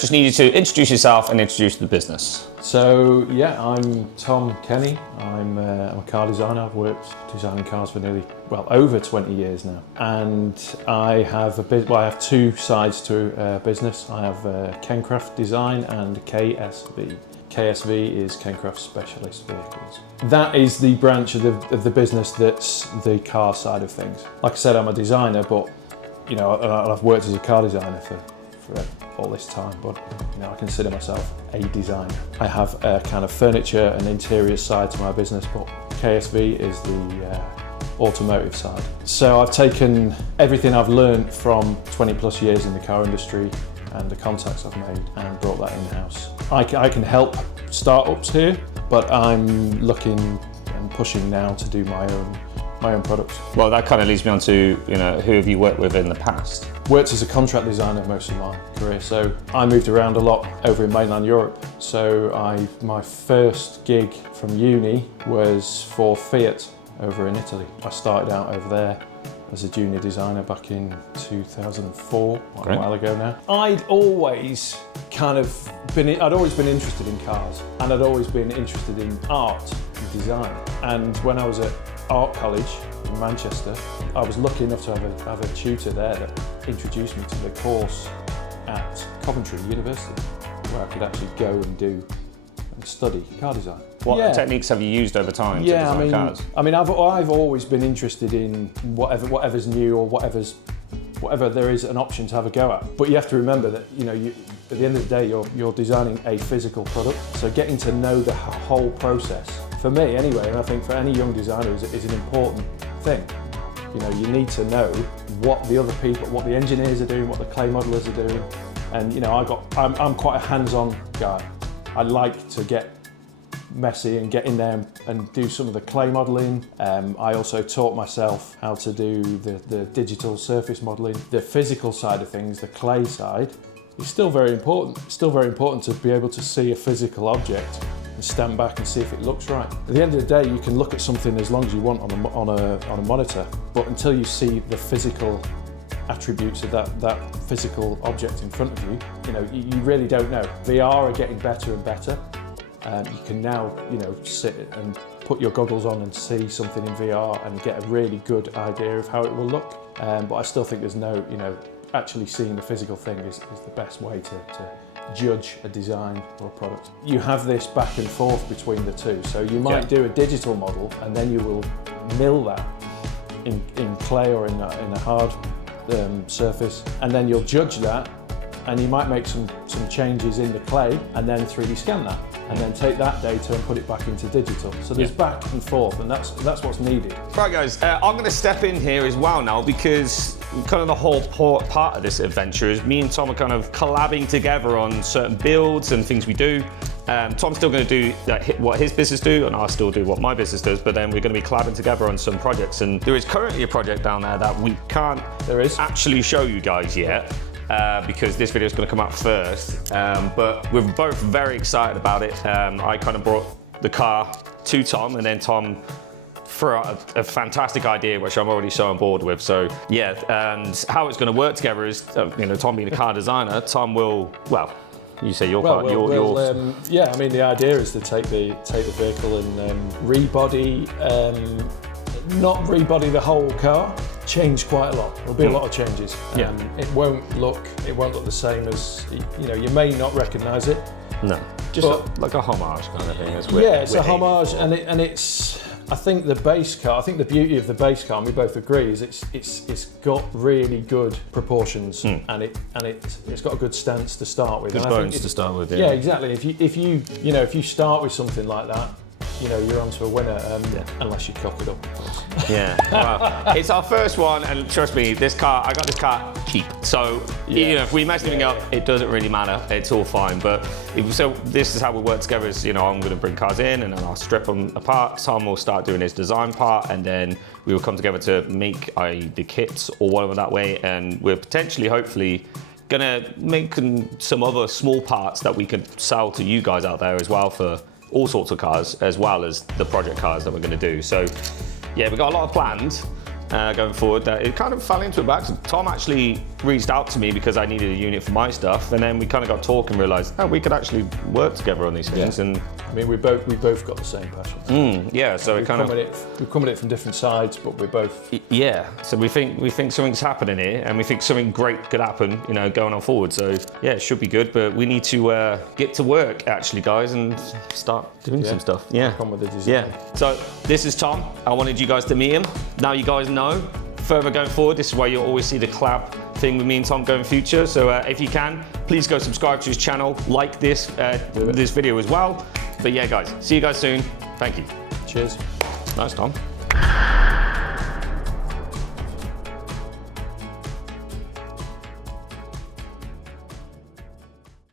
Just need you to introduce yourself and introduce the business. So yeah, I'm Tom Kenny. I'm a car designer. I've worked designing cars for over 20 years now. And I have I have two sides to business. I have Kencraft Design and KSV. KSV is Kencraft Specialist Vehicles. That is the branch of the business that's the car side of things. Like I said, I'm a designer, but I've worked as a car designer for all this time, but I consider myself a designer. I have a kind of furniture and interior side to my business, but KSV is the automotive side. So I've taken everything I've learned from 20 plus years in the car industry and the contacts I've made and brought that in-house. I can help startups here, but I'm looking and pushing now to do my own products. Well, that kind of leads me on to, who have you worked with in the past? Worked as a contract designer most of my career, so I moved around a lot over in mainland Europe. So my first gig from uni was for Fiat over in Italy. I started out over there as a junior designer back in 2004, a while ago now. I'd always been interested in cars, and I'd always been interested in art and design. And when I was at art college in Manchester, I was lucky enough to have a tutor there that introduced me to the course at Coventry University, where I could actually go and study car design. What techniques have you used over time to design cars? I've always been interested in whatever's new or whatever there is an option to have a go at. But you have to remember that at the end of the day you're designing a physical product. So getting to know the whole process, for me anyway, and I think for any young designer, is an important thing. You need to know what the other people, what the engineers are doing, what the clay modelers are doing. And I'm quite a hands-on guy. I like to get messy and get in there and do some of the clay modelling. I also taught myself how to do the digital surface modelling. The physical side of things, the clay side, is still very important. It's still very important to be able to see a physical object and stand back and see if it looks right. At the end of the day, you can look at something as long as you want on a monitor, but until you see the physical attributes of that physical object in front of you, you really don't know. VR are getting better and better. You can now, sit and put your goggles on and see something in VR and get a really good idea of how it will look. But I still think there's actually seeing the physical thing is the best way to judge a design or a product. You have this back and forth between the two. So you might do a digital model and then you will mill that in clay or in a hard surface, and then you'll judge that, and you might make some changes in the clay and then 3D scan that and then take that data and put it back into digital. So there's back and forth, and that's what's needed. Right guys, I'm going to step in here as well now, because kind of the whole part of this adventure is me and Tom are kind of collabing together on certain builds and things we do. Tom's still going to do what his business do, and I'll still do what my business does, but then we're going to be collabing together on some projects. And there is currently a project down there that we can't actually show you guys yet, because this video is going to come out first, but we're both very excited about it. I kind of brought the car to Tom, and then Tom threw out a fantastic idea, which I'm already so on board with. So yeah, and how it's going to work together is, Tom being a car designer, Tom will, you say your car, the idea is to take the vehicle and rebody, not rebody the whole car, change quite a lot. There'll be a lot of changes. It won't look the same as, you may not recognise it. No, just like a homage kind of thing. It's a homage, and it's. I think the beauty of the base car, and we both agree, is it's got really good proportions, and it's got a good stance to start with. Good bones to start with. Yeah, exactly. If you start with something like that, you're onto a winner, unless you cock it up, of course. Yeah, well, it's our first one, and trust me, I got this car cheap. So, if we mess anything up, it doesn't really matter. It's all fine. But this is how we work together. Is I'm going to bring cars in, and then I'll strip them apart. Tom will start doing his design part, and then we will come together to make the kits or whatever that way. And we're potentially, hopefully, gonna make some other small parts that we could sell to you guys out there as well, for all sorts of cars, as well as the project cars that we're going to do. So yeah, we've got a lot of plans going forward. That it kind of fell into it by accident. Tom actually reached out to me because I needed a unit for my stuff, and then we kind of got talking and realised, oh, we could actually work together on these things. And I mean, we both got the same passion. yeah, so we come at it from different sides, but we're both. Yeah, so we think something's happening here, and we think something great could happen, you know, going on forward. So yeah, it should be good, but we need to get to work actually, guys, and start doing some stuff. Yeah. Come with the design. Yeah. So this is Tom. I wanted you guys to meet him. Now you guys know. Further going forward, this is why you'll always see the collab thing with me and Tom going future. So if you can, please go subscribe to his channel, like this video as well. But yeah, guys, see you guys soon. Thank you. Cheers. Nice, Tom.